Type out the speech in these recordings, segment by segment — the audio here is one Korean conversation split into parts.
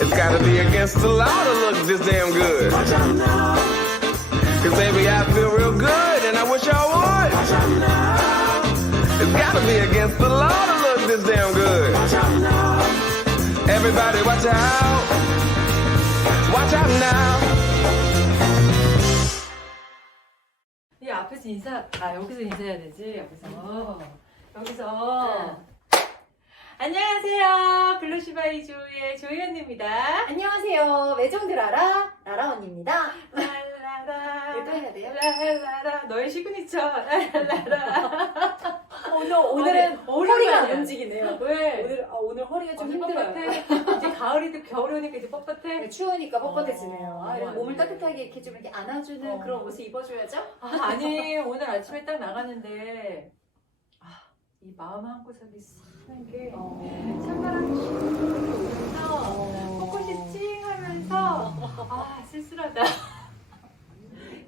It's gotta be against the law to look this damn good. Cause baby, I feel real good and I wish I would. It's gotta be against the law to look this damn good. Everybody watch out. Watch out now. 이 앞에서 인사, 아, 여기서 인사해야 되지, 여기서. 여기서. 안녕하세요. 블루시바이조의 조희연입니다. 안녕하세요. 외정들 알아? 나라 언니입니다. 랄라라. 이거 또 해야 돼요? 랄라라. 너의 시그니처. 랄라라. 오늘 오늘은 어, 오랜만이야. 허리가 안 움직이네요. 왜? 오늘 아, 오늘 허리가 좀 어디 힘들어요. 뻣뻣해? 이제 가을이도 겨울이 오니까 이제 뻣뻣해? 네, 추우니까 뻣뻣해지네요. 아, 이런 어, 몸을 네. 따뜻하게 이렇게 좀 이렇게 안아주는 어. 그런 옷을 입어줘야죠. 아, 아니, 오늘 아침에 딱 나갔는데, 아, 이 마음 한 구석이 싸한 게, 어. 찬바람이 씩 오면서, 벚꽃이 찡 하면서, 아, 쓸쓸하다.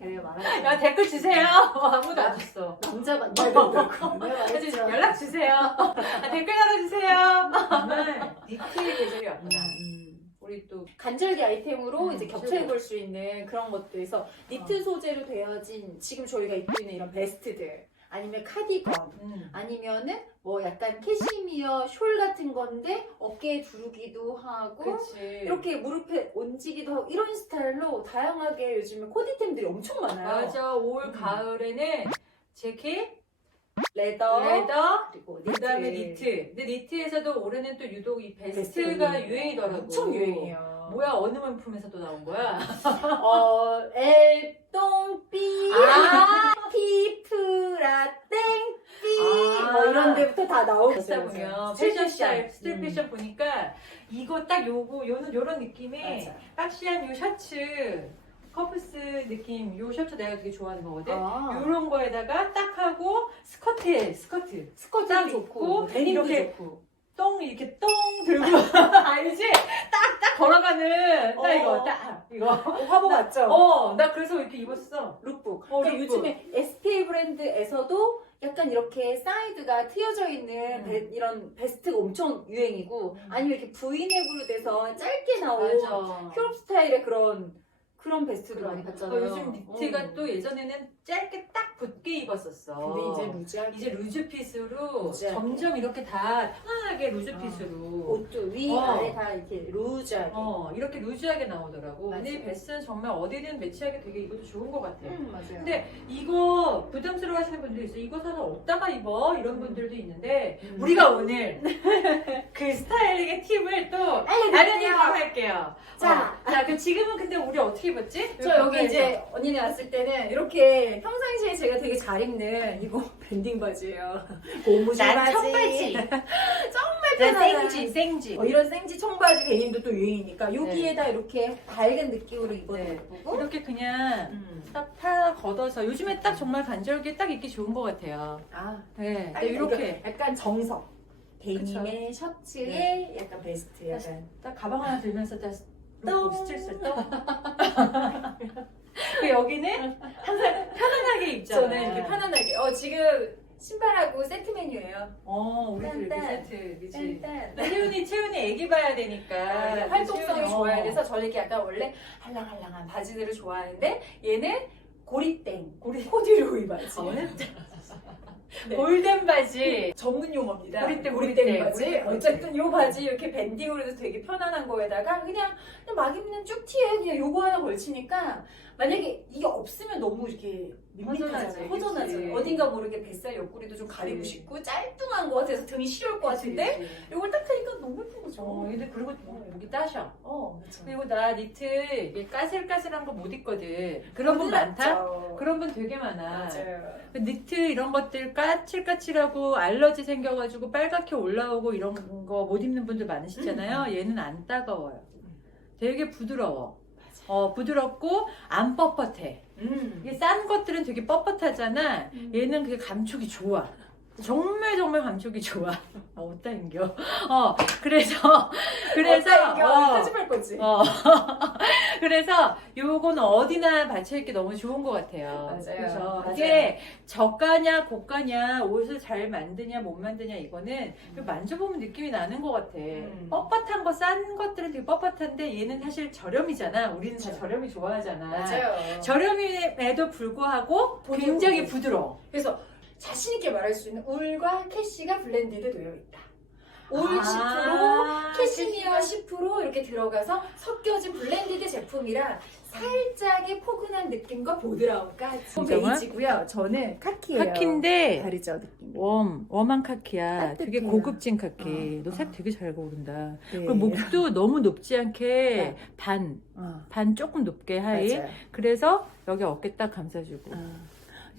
내가 말하는 야, 댓글 주세요. 아무도 안 줬어. 남자 만나야 된다고. 내가 아주 말했죠. 연락 주세요. 아, 댓글 달아주세요. 정말 니트의 계절이 왔구나. 음. 우리 또 간절기 아이템으로 음, 이제 겹쳐 최고. 입을 수 있는 그런 것들에서 니트 소재로 되어진 지금 저희가 입고 있는 이런 베스트들 아니면 카디건 음, 아니면은 뭐 약간 캐시미어 숄 같은 건데 어깨에 두르기도 하고 그렇지. 이렇게 무릎에 얹히기도 하고 이런 스타일로 다양하게 요즘에 코디템들이 엄청 많아요. 맞아. 올 음. 가을에는 재킷, 레더, 레더, 그리고 니트. 그다음에 니트. 근데 니트에서도 올해는 또 유독 이 베스트가 베스트. 유행이더라고. 엄청 유행이에요. 뭐야 어느 명품에서 또 나온 거야? 어, 엘똥삐, 아, 피프라 땡삐 아. 뭐 이런 데부터 다 나오고 비싸 보면 패션 스타일. 스트릿 음. 패션 보니까 이거 딱 요거 요는 요런 느낌이 맞아. 박시한 요 셔츠 커프스 느낌 요 셔츠 내가 되게 좋아하는 거거든. 아. 요런 거에다가 딱 하고 스커트에 스커트 스커트도 딱 좋고 입고 데님도 이렇게 좋고 똥 이렇게 똥 들고 알지? 딱 딱 걸어가는 딱 어. 이거 딱 이거 어, 화보 맞죠? 어 나 그래서 이렇게 입었어. 룩북. 어, 그러니까 룩북. 요즘에 SK 브랜드에서도 약간 이렇게 사이드가 트여져 있는 음. 베- 이런 베스트가 엄청 유행이고 음. 아니면 이렇게 V넥으로 돼서 짧게 나온 맞아. 크롭 스타일의 그런 그런 베스트도. 많이 어, 봤잖아요. 요즘 니트가 음. 또 예전에는 짧게 딱 붙게 입었었어. 근데 이제 루즈하게 이제 루즈 핏으로 루즈하게. 점점 이렇게 다 편안하게 루즈 어. 핏으로 옷도 위 어. 아래 다 이렇게 루즈하게. 어, 이렇게 루즈하게 나오더라고. 근데 이 맞아요. 베스트는 정말 어디든 매치하게 되게 입어도 좋은 것 같아. 음, 맞아요. 근데 이거 부담스러워 하시는 분도 있어. 이거 사서 어디다가 입어? 이런 음. 분들도 있는데 음. 우리가 오늘 그 스타일링의 팁을 또 알려드릴게요. 할게요. 자. 어. 자, 그 지금은 근데 우리 어떻게 입었지? 저 여기 이제 언니네 왔을 때는 이렇게 평상시에 제가 되게 잘 입는 이거 밴딩 바지예요. 고무줄 난 바지. 청바지. 정말 난 편하다. 생지, 생지. 어, 이런 생지 청바지 데님도 또 유행이니까 여기에다 이렇게 밝은 느낌으로 입어도 네. 예쁘고 이렇게 그냥 음. 딱파 걷어서 요즘에 딱 정말 간절기에 딱 입기 좋은 것 같아요. 아, 네, 아니, 이렇게 약간 정석 데님의 셔츠에 네. 약간 베스트 약간 딱 가방 하나 들면서 딱 똥. 스트레스 똥. 그 여기는 항상 편안하게 입잖아. 저는 이렇게 편안하게 어 지금 신발하고 세트 메뉴예요. 어, 우리도 이렇게 딴딴. 세트, 그치? 일단 채훈이, 채훈이 애기 봐야 되니까. 아, 활동성이 채훈이, 좋아야 어. 돼서 저는 이렇게 약간 원래 할랑할랑한 바지들을 좋아하는데 얘는 고리땡 고리 코듀로이 바지 저는 네. 골든 바지. 전문 용어입니다. 고리땡, 고리땡 고리땡, 바지. 고리땡, 어쨌든 요 바지 이렇게 밴딩으로 해서 되게 편안한 거에다가 그냥, 그냥 막 입는 쭉 티에 그냥 요거 하나 걸치니까 만약에 이게 없으면 너무 이렇게 허전하지. 허전하잖아요. 그치. 어딘가 모르게 뱃살 옆구리도 좀 가리고 그치. 싶고 짤뚱한 거 같아서 등이 시려울 것 같은데. 요걸 딱 하니까 너무 예쁜 거죠. 어, 근데 그리고 여기 따셔. 어. 그리고 나 니트 이게 까슬까슬한 거 못 입거든. 그런 분 많다? 그런 분 되게 많아. 맞아요. 그 니트 이런 것들 까칠까칠하고 알러지 생겨가지고 빨갛게 올라오고 이런 거 못 입는 분들 많으시잖아요. 얘는 안 따가워요. 되게 부드러워. 어, 부드럽고 안 뻣뻣해. 음. 이게 싼 것들은 되게 뻣뻣하잖아. 음. 얘는 그게 감촉이 좋아. 정말 정말 감촉이 좋아. 아, 옷다 인겨. 어, 그래서, 그래서, 어, 편집할 거지. 어. 그래서 요거는 어디나 받쳐입기 너무 좋은 것 같아요. 맞아요. 그래서 맞아요. 이게 저가냐 고가냐 옷을 잘 만드냐 못 만드냐 이거는 그 만져보면 느낌이 나는 것 같아. 음. 뻣뻣한 거 싼 것들은 되게 뻣뻣한데 얘는 사실 저렴이잖아. 우리는 다. 저렴이 좋아하잖아. 맞아요. 저렴임에도 불구하고 굉장히. 부드러워. 그래서 자신 있게 말할 수 있는 울과 캐시가 블렌디드 되어 있다. 울 아, 10%, 캐시미어 10% 이렇게 들어가서 섞여진 블렌디드 제품이라 살짝의 포근한 느낌과 보드라움까지. 베이지고요. 저는 카키예요. 카키인데 다르죠 느낌. 웜, 웜한 카키야. 되게 따뜻해요. 고급진 카키. 어, 너색 어. 되게 잘 고른다. 네. 그리고 목도 너무 높지 않게 네. 반, 어, 반 조금 높게 하이. 맞아요. 그래서 여기 어깨 딱 감싸주고. 아.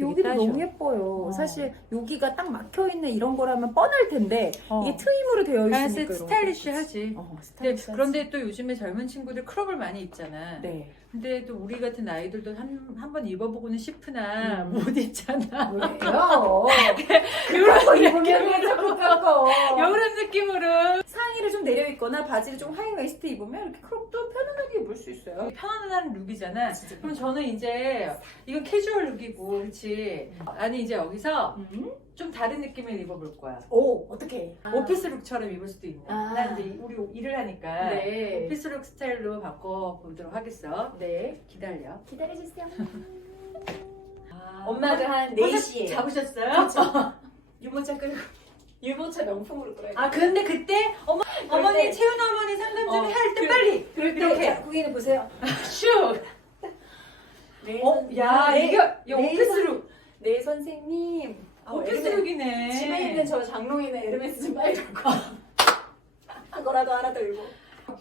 여기도 따셔. 너무 예뻐요. 어. 사실 여기가 딱 막혀 있는 이런 거라면 뻔할 텐데 어. 이게 트임으로 되어 아, 있으니까 이런 스타일리시하지. 거. 어, 근데 스타일리시하지. 그런데 또 요즘에 젊은 친구들 크롭을 많이 입잖아. 네. 근데 또 우리 같은 아이들도 한 한 번 입어보고는 싶으나 음. 못 입잖아. 왜요? 이런 그거 입으면 왜 자꾸 그거? 이런 느낌으로 상의를 좀 내려 입거나 바지를 좀 하이 웨이스트 입으면 이렇게 크롭도 편안하게 입을 수 있어요. 편안한 룩이잖아. 진짜 그럼 저는 이제 이건 캐주얼 룩이고, 그렇지? 아니 이제 여기서 음? 좀 다른 느낌을 입어볼 거야. 오 어떻게? 오피스 룩처럼 입을 수도 있네. 아. 난 이제 우리 일을 하니까 네. 오피스 룩 스타일로 바꿔 보도록 하겠어. 네. 기다려. 기다려주세요. 아. 엄마가 한 혼자 4시에 잡으셨어요? 그렇죠. 유모차 끌고 유모차 명품으로 끌어야 돼. 아 근데 그때 어머 어머니 때- 채윤 어머니 상담 좀 어, 할 때 그- 빨리 그럴 때 이렇게. 자, 고객님 보세요. 슉. 네, 어, 선- 야 네, 이게 야, 네, 오피스 선- 룩. 네 선생님. 아, 오피스 에르메- 룩이네. 집에 있는 저 장롱에는 에르메스 좀 빨리 들고 와. 그거라도 하나 들고.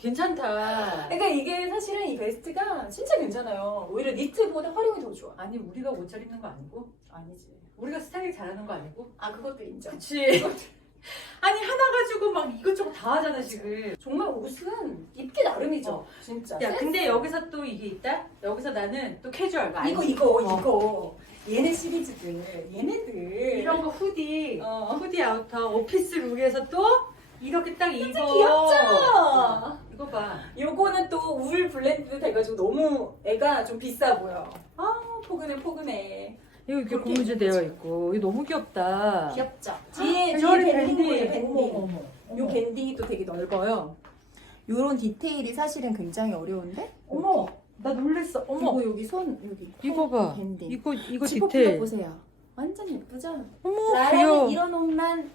괜찮다. 그러니까 이게 사실은 이 베스트가 진짜 괜찮아요. 오히려 니트보다 활용이 더 좋아. 아니 우리가 옷 잘 입는 거 아니고 아니지. 우리가 스타일 잘하는 거 아니고. 아 그것도 인정. 그치. 아니 하나 가지고 막 이것저것 다 하잖아 지금. 정말 옷은 입기 나름이죠. 어. 진짜. 야 근데 여기서 또 이게 있다. 여기서 나는 또 캐주얼 거 이거 알지? 이거 어. 이거 얘네 시리즈들 얘네들 이런 거 후디, 어. 후디 아우터, 오피스 룩에서 또 이렇게 딱 입어. 귀엽죠? 이거 봐. 요거는 또 울 블렌드 돼가지고 너무 애가 좀 비싸 보여. 아 포근해 포근해. 이거 이렇게 그렇게 고무줄 되어? 있고 이거 너무 귀엽다. 귀엽죠? 뒤에 뒤에 저리 밴딩이에요 밴딩. 요 밴딩이 또 되게 넓어요. 이런 디테일이 사실은 굉장히 어려운데 어머, 나 놀랬어. 어머, 이거 여기 손 여기 이거 봐. 밴딩. 이거 이거 지퍼 디테일. 보세요. 완전 예쁘죠? 어머, 귀여워. 이런 옷만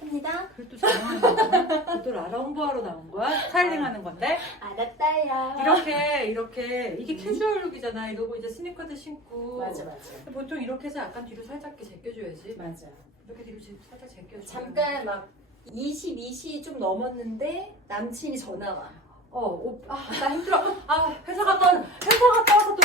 합니다. 그래도 잘하는 거구나. 또 라라 홍보하러 나온 거야? 스타일링 하는 건데? 알았다요. 이렇게, 이렇게. 이게 캐주얼 룩이잖아. 이러고 이제 스니커도 신고. 맞아 맞아 보통 이렇게 해서 약간 뒤로 살짝 제껴줘야지. 맞아. 이렇게 뒤로 제- 살짝 제껴줘. 잠깐 막 22시 좀 넘었는데 남친이 전화 와. 어, 오, 아, 나 힘들어. 아, 회사 갔다, 와- 회사 갔다 와서 또,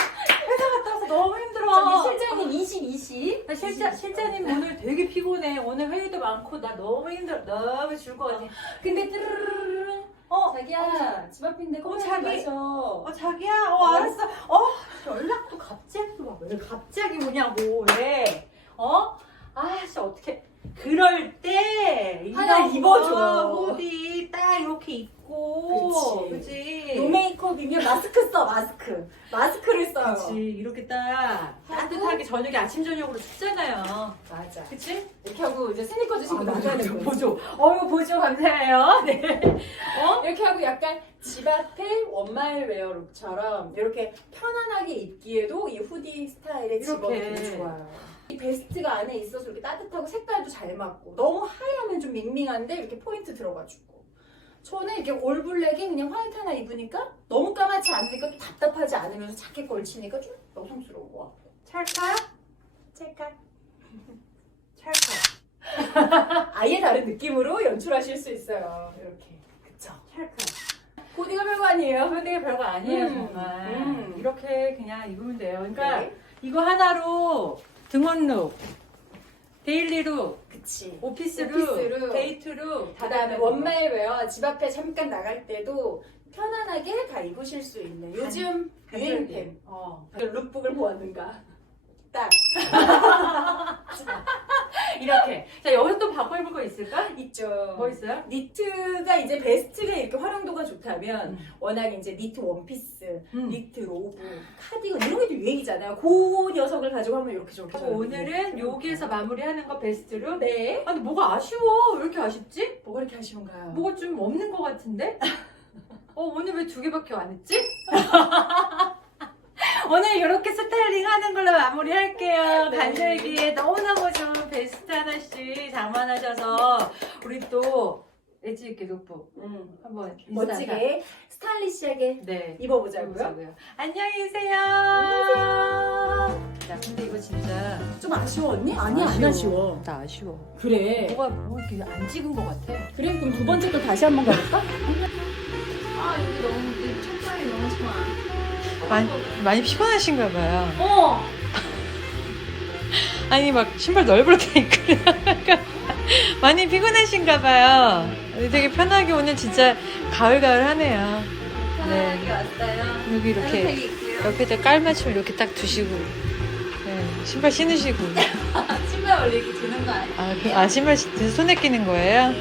회사 갔다 와서 너무 힘들어. 저기 실장님 22시. 나 실자, 실장님 오늘 되게 피곤해. 오늘 회의도 많고, 나 너무 힘들어. 너무 줄것 같아. 근데 뚜루루루루 어, 자기야 집 앞인데 어, 커피 자기. 마셔. 어, 자기야, 어, 알았어. 어, 연락도 갑자기 또 와. 왜 갑자기 오냐고, 왜? 어? 아, 씨, 어떻게. 그럴 때, 하나 이런 입어줘. 거, 후디 딱 이렇게 입고. 그치. 그치. 노 메이크업이면 마스크 써 마스크. 마스크를 써요. 그치. 이렇게 딱 따뜻하게 저녁에 아침, 저녁으로 춥잖아요. 맞아. 그치? 이렇게 하고 이제 스니커즈 신고 아, 나가는. 보조. 어이구, 보조 감사해요. 네. 어? 이렇게 하고 약간 집 앞에 원마일 웨어 룩처럼 이렇게 편안하게 입기에도 이 후디 스타일의 집업이 이렇게. 되게 좋아요. 이 베스트가 안에 있어서 이렇게 따뜻하고 색깔도 잘 맞고 너무 하얘하면 좀 밍밍한데 이렇게 포인트 들어가지고 저는 이렇게 올블랙에 그냥 화이트 하나 입으니까 너무 까맣지 않으니까 또 답답하지 않으면서 자켓 걸치니까 좀 여성스러워. 찰까? 찰칵. 찰까? 아예 다른 느낌으로 연출하실 수 있어요. 이렇게. 그쵸. 찰까? 코디가 별거 아니에요. 근데 별거 아니에요, 음, 정말. 음. 이렇게 그냥 입으면 돼요. 그러니까 네. 이거 하나로 등원룩, 데일리룩, 그치. 오피스룩, 오피스룩. 데이트룩, 다 그다음에 되는 거. 원마일웨어 집 앞에 잠깐 나갈 때도 편안하게 다 입으실 수 있는 요즘 유행템 어. 룩북을 보았는가 딱 이렇게. 자, 여기서 또 바꿔입을 거 있을까? 있죠. 뭐 있어요? 니트가 이제 베스트가 이렇게 활용도가 좋다면 음. 워낙 이제 니트 원피스, 음. 니트 로브, 카디건 이런 게 유행이잖아요. 그 녀석을 가지고 하면 이렇게 저렇게 그럼 오늘은 여기에서 마무리하는 거 베스트로. 네. 아니, 뭐가 아쉬워. 왜 이렇게 아쉽지? 뭐가 이렇게 아쉬운가요? 뭐가 좀 없는 거 같은데? 어, 오늘 왜 두 개밖에 안 했지? 오늘 이렇게 스타일링 하는 걸로 마무리할게요. 네. 간절기에 너무너무 좋은 베스트 하나씩 장만하셔서 우리 또 엣지 있게 돋보 음. 한번 인사. 멋지게 스타일리시하게 네. 입어보자고요. 해보자고요. 안녕히 계세요. 야, 근데 이거 진짜 좀 아쉬워 언니? 아니 안 아쉬워. 아쉬워. 나 아쉬워. 그래. 뭐가 뭐 이렇게 안 찍은 것 같아. 그래 그럼 두 번째 거 다시 한번 가볼까? 아 여기 너무 이 첫판이 너무 좋아. 많이, 많이 피곤하신가 봐요. 어. 아니 막 신발 넓게 입고 많이 피곤하신가 봐요. 되게 편하게 오늘 진짜 가을가을 하네요. 편하게 왔어요. 여기 이렇게. 옆에다 깔맞춤 이렇게 딱 두시고 네, 신발 신으시고 신발 원래 이렇게 드는 거 아니에요? 아, 그- 아 신발 신- 손에 끼는 거예요?